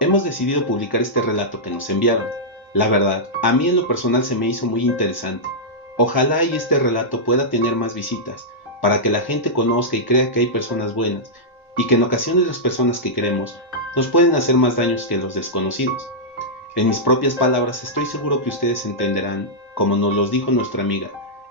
hemos decidido publicar este relato que nos enviaron. La verdad, a mí en lo personal se me hizo muy interesante. Ojalá y este relato pueda tener más visitas, para que la gente conozca y crea que hay personas buenas, y que en ocasiones las personas que queremos nos pueden hacer más daños que los desconocidos. En mis propias palabras, estoy seguro que ustedes entenderán, como nos los dijo nuestra amiga.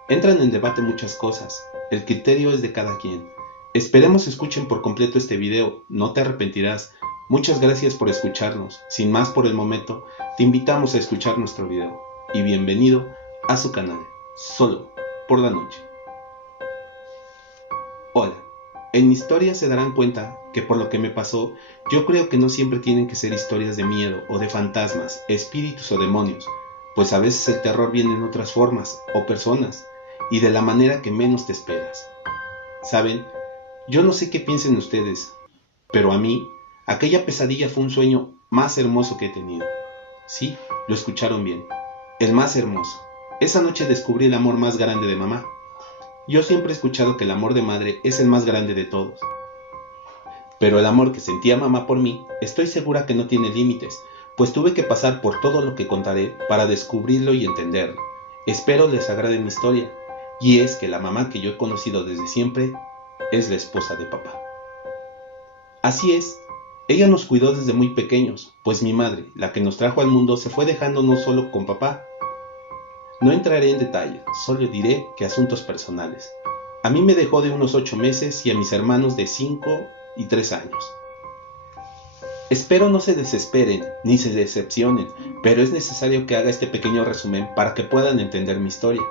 Entran en debate muchas cosas, el criterio es de cada quien. Esperemos escuchen por completo este video, no te arrepentirás. Muchas gracias por escucharnos. Sin más por el momento, te invitamos a escuchar nuestro video. Y bienvenido a su canal, Solo por la Noche. Hola, en mi historia se darán cuenta que por lo que me pasó, yo creo que no siempre tienen que ser historias de miedo o de fantasmas, espíritus o demonios, pues a veces el terror viene en otras formas o personas, y de la manera que menos te esperas. ¿Saben? Yo no sé qué piensen ustedes, pero a mí, aquella pesadilla fue un sueño más hermoso que he tenido. Sí, lo escucharon bien, el más hermoso. Esa noche descubrí el amor más grande de mamá. Yo siempre he escuchado que el amor de madre es el más grande de todos. Pero el amor que sentía mamá por mí, estoy segura que no tiene límites, pues tuve que pasar por todo lo que contaré para descubrirlo y entenderlo. Espero les agrade mi historia, y es que la mamá que yo he conocido desde siempre es la esposa de papá. Así es, ella nos cuidó desde muy pequeños, pues mi madre, la que nos trajo al mundo, se fue dejando no solo con papá. No entraré en detalle, solo diré que asuntos personales. A mí me dejó de unos 8 meses y a mis hermanos de 5 y 3 años. Espero no se desesperen ni se decepcionen, pero es necesario que haga este pequeño resumen para que puedan entender mi historia.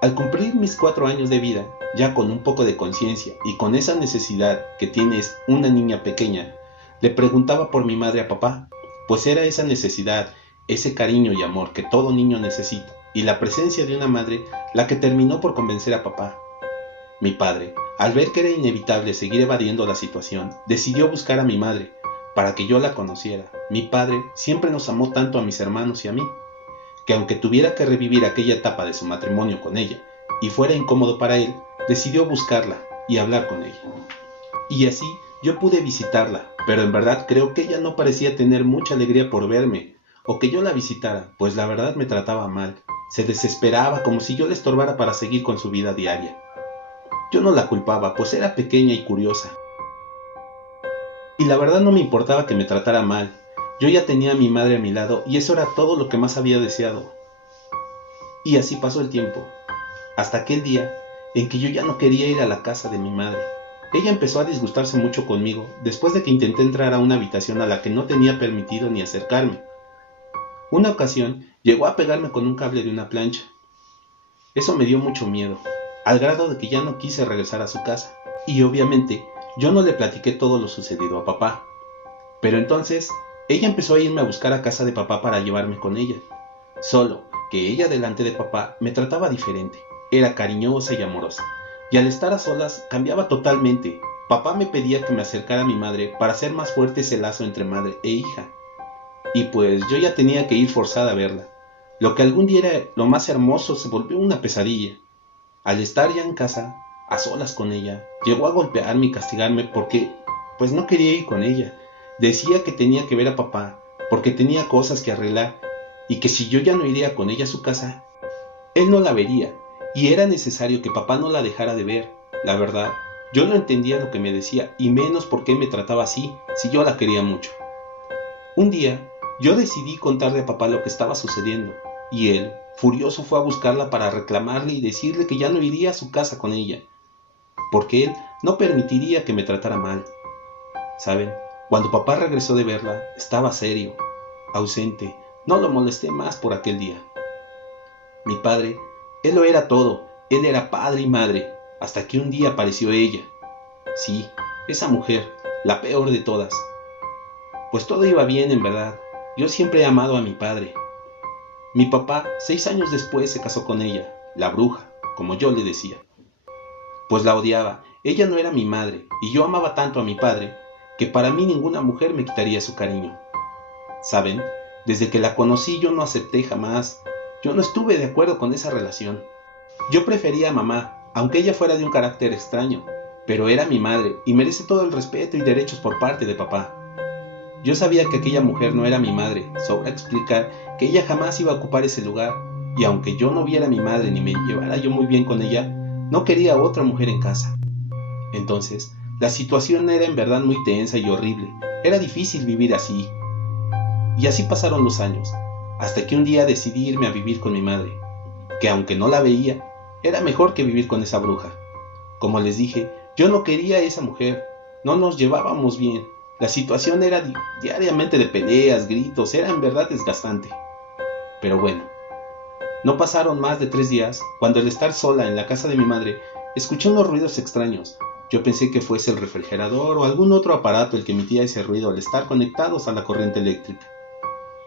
Al cumplir mis 4 años de vida, ya con un poco de conciencia y con esa necesidad que tienes una niña pequeña, le preguntaba por mi madre a papá, pues era esa necesidad, ese cariño y amor que todo niño necesita, y la presencia de una madre la que terminó por convencer a papá. Mi padre, al ver que era inevitable seguir evadiendo la situación, decidió buscar a mi madre, para que yo la conociera. Mi padre siempre nos amó tanto a mis hermanos y a mí, que aunque tuviera que revivir aquella etapa de su matrimonio con ella, y fuera incómodo para él, decidió buscarla y hablar con ella. Y así yo pude visitarla, pero en verdad creo que ella no parecía tener mucha alegría por verme, o que yo la visitara, pues la verdad me trataba mal. Se desesperaba como si yo la estorbara para seguir con su vida diaria. Yo no la culpaba, pues era pequeña y curiosa. Y la verdad no me importaba que me tratara mal. Yo ya tenía a mi madre a mi lado y eso era todo lo que más había deseado. Y así pasó el tiempo, hasta aquel día en que yo ya no quería ir a la casa de mi madre. Ella empezó a disgustarse mucho conmigo después de que intenté entrar a una habitación a la que no tenía permitido ni acercarme. Una ocasión llegó a pegarme con un cable de una plancha. Eso me dio mucho miedo, al grado de que ya no quise regresar a su casa. Y obviamente yo no le platiqué todo lo sucedido a papá. Pero entonces ella empezó a irme a buscar a casa de papá para llevarme con ella. Solo que ella delante de papá me trataba diferente. Era cariñosa y amorosa. Y al estar a solas cambiaba totalmente. Papá me pedía que me acercara a mi madre para hacer más fuerte ese lazo entre madre e hija. Y pues yo ya tenía que ir forzada a verla. Lo que algún día era lo más hermoso se volvió una pesadilla. Al estar ya en casa, a solas con ella, llegó a golpearme y castigarme porque pues no quería ir con ella. Decía que tenía que ver a papá porque tenía cosas que arreglar y que si yo ya no iría con ella a su casa, él no la vería y era necesario que papá no la dejara de ver. La verdad, yo no entendía lo que me decía y menos por qué me trataba así si yo la quería mucho. Un día, yo decidí contarle a papá lo que estaba sucediendo y él, furioso, fue a buscarla para reclamarle y decirle que ya no iría a su casa con ella, porque él no permitiría que me tratara mal. ¿Saben? Cuando papá regresó de verla, estaba serio, ausente. No lo molesté más por aquel día. Mi padre, él lo era todo. Él era padre y madre, hasta que un día apareció ella. Sí, esa mujer, la peor de todas. Pues todo iba bien en verdad. Yo siempre he amado a mi padre. Mi papá, 6 años después, se casó con ella, la bruja, como yo le decía. Pues la odiaba. Ella no era mi madre, y yo amaba tanto a mi padre, que para mí ninguna mujer me quitaría su cariño. ¿Saben? Desde que la conocí yo no acepté jamás. Yo no estuve de acuerdo con esa relación. Yo prefería a mamá, aunque ella fuera de un carácter extraño, pero era mi madre y merece todo el respeto y derechos por parte de papá. Yo sabía que aquella mujer no era mi madre, sobra explicar que ella jamás iba a ocupar ese lugar, y aunque yo no viera a mi madre ni me llevara yo muy bien con ella, no quería otra mujer en casa. Entonces, la situación era en verdad muy tensa y horrible, era difícil vivir así. Y así pasaron los años, hasta que un día decidí irme a vivir con mi madre, que aunque no la veía, era mejor que vivir con esa bruja. Como les dije, yo no quería a esa mujer, no nos llevábamos bien, la situación era diariamente de peleas, gritos, era en verdad desgastante. Pero bueno, no pasaron más de 3 días, cuando al estar sola en la casa de mi madre, escuché unos ruidos extraños. Yo pensé que fuese el refrigerador o algún otro aparato el que emitía ese ruido al estar conectados a la corriente eléctrica.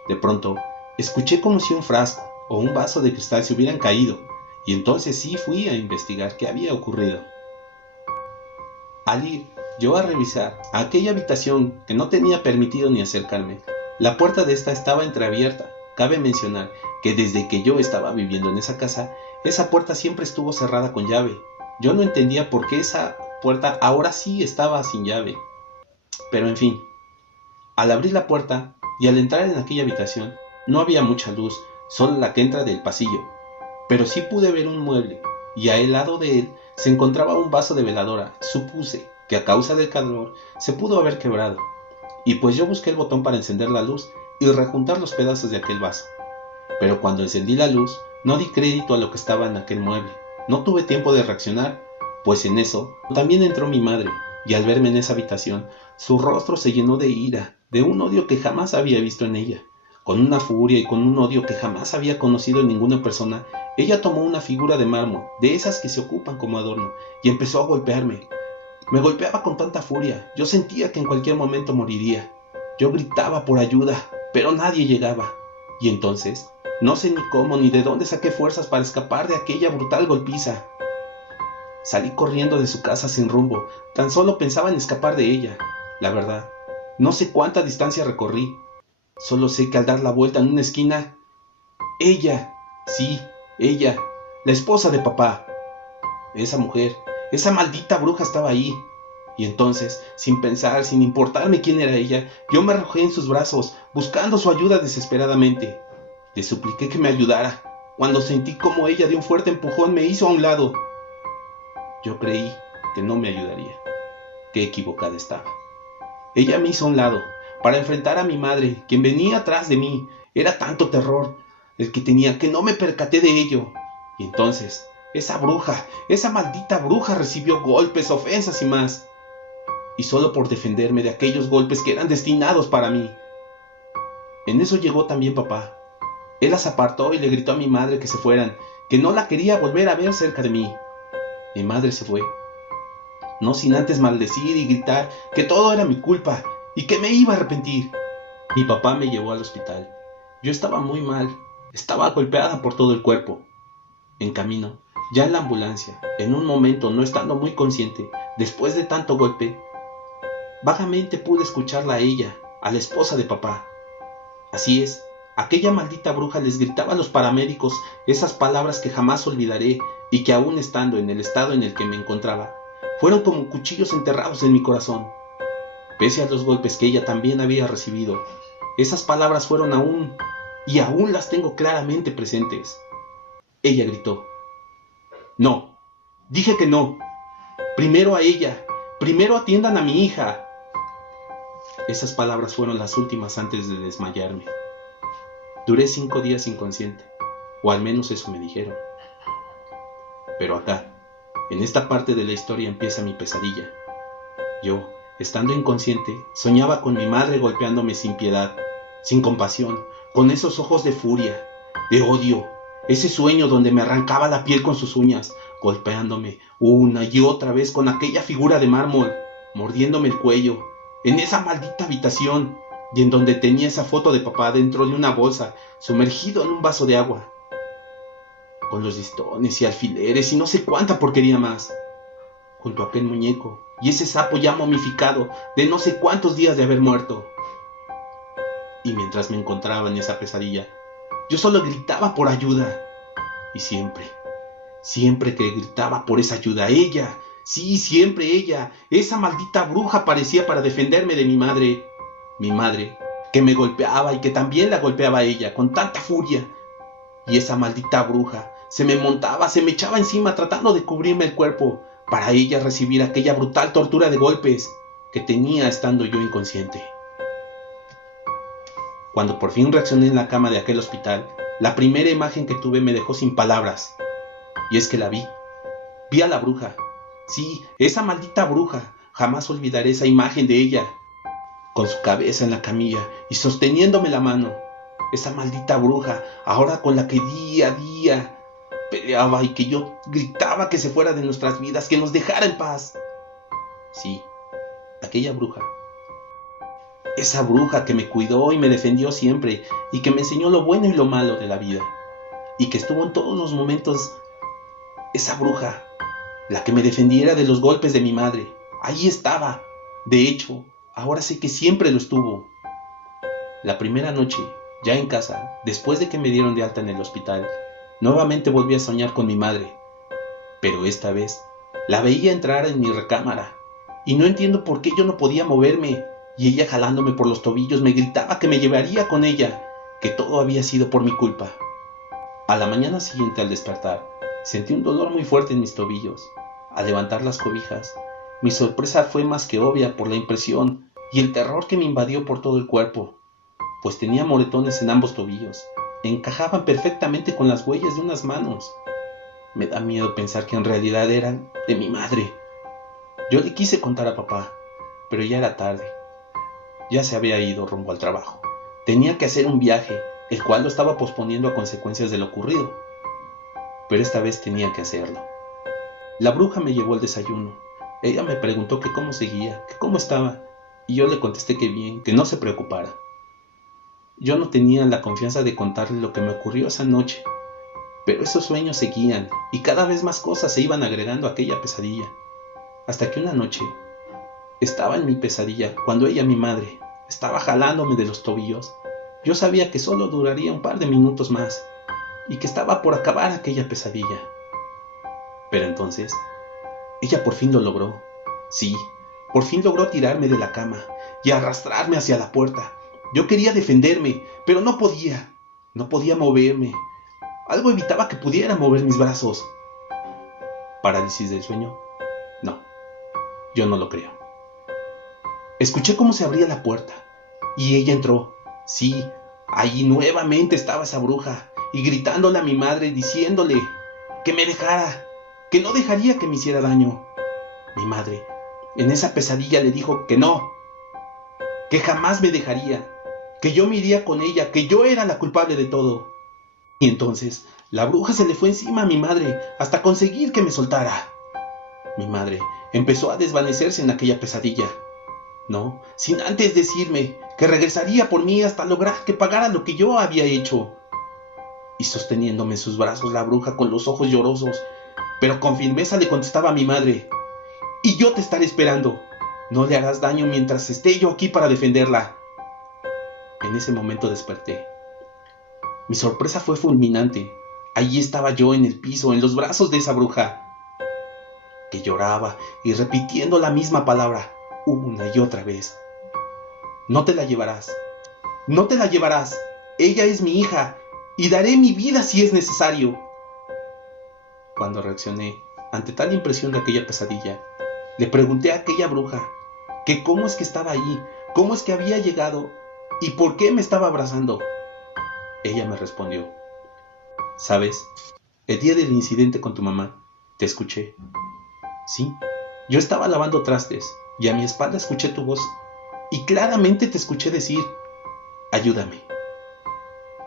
De pronto, escuché como si un frasco o un vaso de cristal se hubieran caído, y entonces sí fui a investigar qué había ocurrido. Al ir yo a revisar a aquella habitación que no tenía permitido ni acercarme, la puerta de esta estaba entreabierta. Cabe mencionar que desde que yo estaba viviendo en esa casa, esa puerta siempre estuvo cerrada con llave. Yo no entendía por qué esa puerta ahora sí estaba sin llave. Pero en fin, al abrir la puerta y al entrar en aquella habitación, no había mucha luz, solo la que entra del pasillo. Pero sí pude ver un mueble, y a el lado de él se encontraba un vaso de veladora. Supuse que a causa del calor se pudo haber quebrado, y pues yo busqué el botón para encender la luz y rejuntar los pedazos de aquel vaso. Pero cuando encendí la luz, no di crédito a lo que estaba en aquel mueble. No tuve tiempo de reaccionar, pues en eso también entró mi madre, y al verme en esa habitación, su rostro se llenó de ira, de un odio que jamás había visto en ella. Con una furia y con un odio que jamás había conocido en ninguna persona, ella tomó una figura de mármol, de esas que se ocupan como adorno, y empezó a golpearme. Me golpeaba con tanta furia, yo sentía que en cualquier momento moriría. Yo gritaba por ayuda, pero nadie llegaba. Y entonces, no sé ni cómo ni de dónde saqué fuerzas para escapar de aquella brutal golpiza. Salí corriendo de su casa sin rumbo, tan solo pensaba en escapar de ella. La verdad, no sé cuánta distancia recorrí. Solo sé que al dar la vuelta en una esquina, ella, sí, ella, la esposa de papá, esa mujer, esa maldita bruja estaba ahí. Y entonces, sin pensar, sin importarme quién era ella, yo me arrojé en sus brazos, buscando su ayuda desesperadamente. Le supliqué que me ayudara, cuando sentí como ella de un fuerte empujón me hizo a un lado. Yo creí que no me ayudaría. Qué equivocada estaba. Ella me hizo a un lado, para enfrentar a mi madre, quien venía atrás de mí. Era tanto terror el que tenía que no me percaté de ello. Y entonces, esa bruja, esa maldita bruja recibió golpes, ofensas y más. Y solo por defenderme de aquellos golpes que eran destinados para mí. En eso llegó también papá. Él las apartó y le gritó a mi madre que se fueran, que no la quería volver a ver cerca de mí. Mi madre se fue, no sin antes maldecir y gritar que todo era mi culpa y que me iba a arrepentir. Mi papá me llevó al hospital. Yo estaba muy mal, estaba golpeada por todo el cuerpo. En camino, ya en la ambulancia, en un momento no estando muy consciente, después de tanto golpe, vagamente pude escucharla a ella, a la esposa de papá. Así es, aquella maldita bruja les gritaba a los paramédicos esas palabras que jamás olvidaré y que aún estando en el estado en el que me encontraba, fueron como cuchillos enterrados en mi corazón. Pese a los golpes que ella también había recibido, esas palabras fueron aún las tengo claramente presentes. Ella gritó: «No, dije que no. Primero a ella, primero atiendan a mi hija». Esas palabras fueron las últimas antes de desmayarme. Duré 5 días inconsciente, o al menos eso me dijeron. Pero acá, en esta parte de la historia empieza mi pesadilla. Yo, estando inconsciente, soñaba con mi madre golpeándome sin piedad, sin compasión, con esos ojos de furia, de odio, ese sueño donde me arrancaba la piel con sus uñas, golpeándome una y otra vez con aquella figura de mármol, mordiéndome el cuello, en esa maldita habitación, y en donde tenía esa foto de papá dentro de una bolsa, sumergido en un vaso de agua, con los listones y alfileres y no sé cuánta porquería más, junto a aquel muñeco y ese sapo ya momificado de no sé cuántos días de haber muerto. Y mientras me encontraba en esa pesadilla, yo solo gritaba por ayuda, y siempre que gritaba por esa ayuda, sí, siempre ella, esa maldita bruja aparecía para defenderme de mi madre. mi madre, que me golpeaba y que también la golpeaba a ella con tanta furia. Y esa maldita bruja se me montaba, se me echaba encima tratando de cubrirme el cuerpo para ella recibir aquella brutal tortura de golpes que tenía estando yo inconsciente. Cuando por fin reaccioné en la cama de aquel hospital, la primera imagen que tuve me dejó sin palabras. Y es que la vi. Vi a la bruja. Sí, esa maldita bruja. Jamás olvidaré esa imagen de ella, con su cabeza en la camilla y sosteniéndome la mano. Esa maldita bruja, ahora con la que día a día peleaba y que yo gritaba que se fuera de nuestras vidas, que nos dejara en paz. Sí, aquella bruja. Esa bruja que me cuidó y me defendió siempre y que me enseñó lo bueno y lo malo de la vida y que estuvo en todos los momentos. Esa bruja, la que me defendiera de los golpes de mi madre, ahí estaba. De hecho, ahora sé que siempre lo estuvo. La primera noche, ya en casa, después de que me dieron de alta en el hospital, nuevamente volví a soñar con mi madre, pero esta vez la veía entrar en mi recámara y no entiendo por qué yo no podía moverme y ella jalándome por los tobillos me gritaba que me llevaría con ella, que todo había sido por mi culpa. A la mañana siguiente al despertar, sentí un dolor muy fuerte en mis tobillos. Al levantar las cobijas, mi sorpresa fue más que obvia por la impresión y el terror que me invadió por todo el cuerpo, pues tenía moretones en ambos tobillos, encajaban perfectamente con las huellas de unas manos. Me da miedo pensar que en realidad eran de mi madre. Yo le quise contar a papá, pero ya era tarde. Ya se había ido rumbo al trabajo. Tenía que hacer un viaje, el cual lo estaba posponiendo a consecuencias de lo ocurrido. Pero esta vez tenía que hacerlo. La bruja me llevó el desayuno. Ella me preguntó que cómo seguía, que cómo estaba, y yo le contesté que bien, que no se preocupara. Yo no tenía la confianza de contarle lo que me ocurrió esa noche, pero esos sueños seguían, y cada vez más cosas se iban agregando a aquella pesadilla, hasta que una noche estaba en mi pesadilla cuando ella, mi madre, estaba jalándome de los tobillos. Yo sabía que solo duraría un par de minutos más, y que estaba por acabar aquella pesadilla. Pero entonces, ella por fin lo logró. Sí, por fin logró tirarme de la cama y arrastrarme hacia la puerta. Yo quería defenderme, pero no podía. No podía moverme. Algo evitaba que pudiera mover mis brazos. ¿Parálisis del sueño? No, yo no lo creo. Escuché cómo se abría la puerta y ella entró. Sí, allí nuevamente estaba esa bruja y gritándole a mi madre, diciéndole que me dejara, que no dejaría que me hiciera daño. Mi madre, en esa pesadilla, le dijo que no, que jamás me dejaría, que yo me iría con ella, que yo era la culpable de todo. Y entonces la bruja se le fue encima a mi madre hasta conseguir que me soltara. Mi madre empezó a desvanecerse en aquella pesadilla. No, sin antes decirme que regresaría por mí hasta lograr que pagara lo que yo había hecho. Y sosteniéndome en sus brazos la bruja con los ojos llorosos, pero con firmeza le contestaba a mi madre: y yo te estaré esperando. No le harás daño mientras esté yo aquí para defenderla. En ese momento desperté. Mi sorpresa fue fulminante. Allí estaba yo en el piso, en los brazos de esa bruja, que lloraba y repitiendo la misma palabra una y otra vez. No te la llevarás. No te la llevarás. Ella es mi hija y daré mi vida si es necesario. Cuando reaccioné ante tal impresión de aquella pesadilla, le pregunté a aquella bruja que cómo es que estaba ahí, cómo es que había llegado y por qué me estaba abrazando. Ella me respondió: ¿sabes? El día del incidente con tu mamá, te escuché. Sí, yo estaba lavando trastes y a mi espalda escuché tu voz y claramente te escuché decir: ayúdame.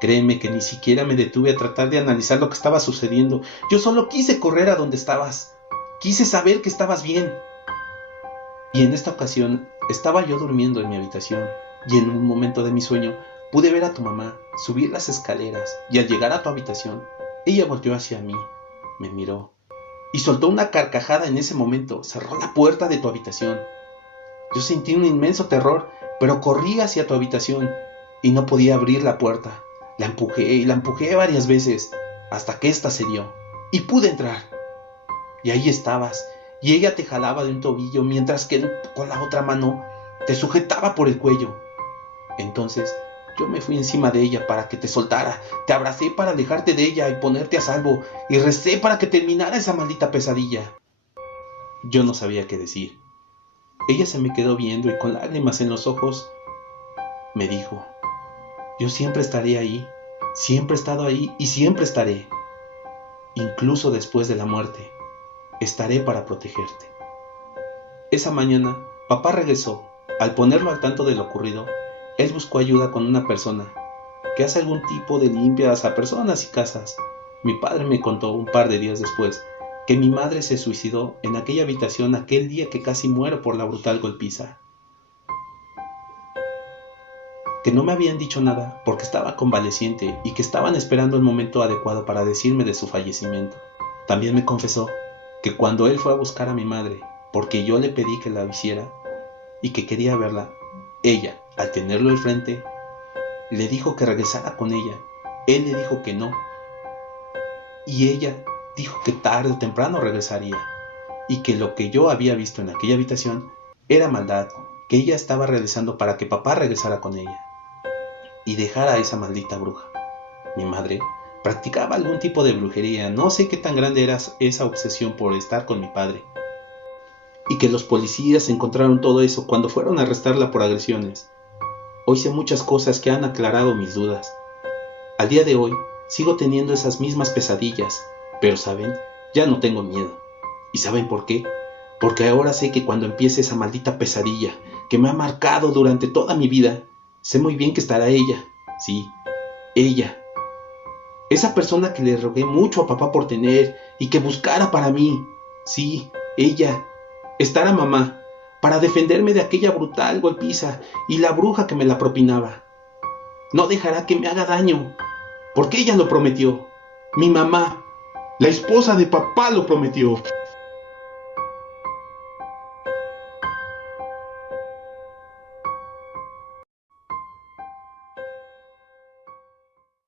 Créeme que ni siquiera me detuve a tratar de analizar lo que estaba sucediendo. Yo solo quise correr a donde estabas. Quise saber que estabas bien. Y en esta ocasión estaba yo durmiendo en mi habitación y en un momento de mi sueño pude ver a tu mamá subir las escaleras y al llegar a tu habitación, ella volteó hacia mí, me miró y soltó una carcajada. En ese momento cerró la puerta de tu habitación. Yo sentí un inmenso terror, pero corrí hacia tu habitación y no podía abrir la puerta. La empujé y la empujé varias veces hasta que ésta cedió y pude entrar. Y ahí estabas, y ella te jalaba de un tobillo mientras que con la otra mano te sujetaba por el cuello. Entonces yo me fui encima de ella para que te soltara, te abracé para alejarte de ella y ponerte a salvo, y recé para que terminara esa maldita pesadilla. Yo no sabía qué decir. Ella se me quedó viendo y con lágrimas en los ojos me dijo: yo siempre estaré ahí, siempre he estado ahí y siempre estaré. Incluso después de la muerte, estaré para protegerte. Esa mañana, papá regresó. Al ponerlo al tanto de lo ocurrido, él buscó ayuda con una persona que hace algún tipo de limpias a personas y casas. Mi padre me contó un par de días después que mi madre se suicidó en aquella habitación aquel día que casi muero por la brutal golpiza. Que no me habían dicho nada porque estaba convaleciente y que estaban esperando el momento adecuado para decirme de su fallecimiento. También me confesó que cuando él fue a buscar a mi madre, porque yo le pedí que la hiciera y que quería verla, ella, al tenerlo al frente, le dijo que regresara con ella. Él le dijo que no, y ella dijo que tarde o temprano regresaría, y que lo que yo había visto en aquella habitación era maldad que ella estaba realizando para que papá regresara con ella y dejara a esa maldita bruja. Mi madre practicaba algún tipo de brujería, no sé qué tan grande era esa obsesión por estar con mi padre, y que los policías encontraron todo eso cuando fueron a arrestarla por agresiones. Hoy sé muchas cosas que han aclarado mis dudas. Al día de hoy sigo teniendo esas mismas pesadillas, pero ¿saben? Ya no tengo miedo. ¿Y saben por qué? Porque ahora sé que cuando empiece esa maldita pesadilla que me ha marcado durante toda mi vida, sé muy bien que estará ella. Sí, ella. Esa persona que le rogué mucho a papá por tener y que buscara para mí. Sí, ella. Estará mamá para defenderme de aquella brutal golpiza y la bruja que me la propinaba. No dejará que me haga daño, porque ella lo prometió. Mi mamá, la esposa de papá, lo prometió.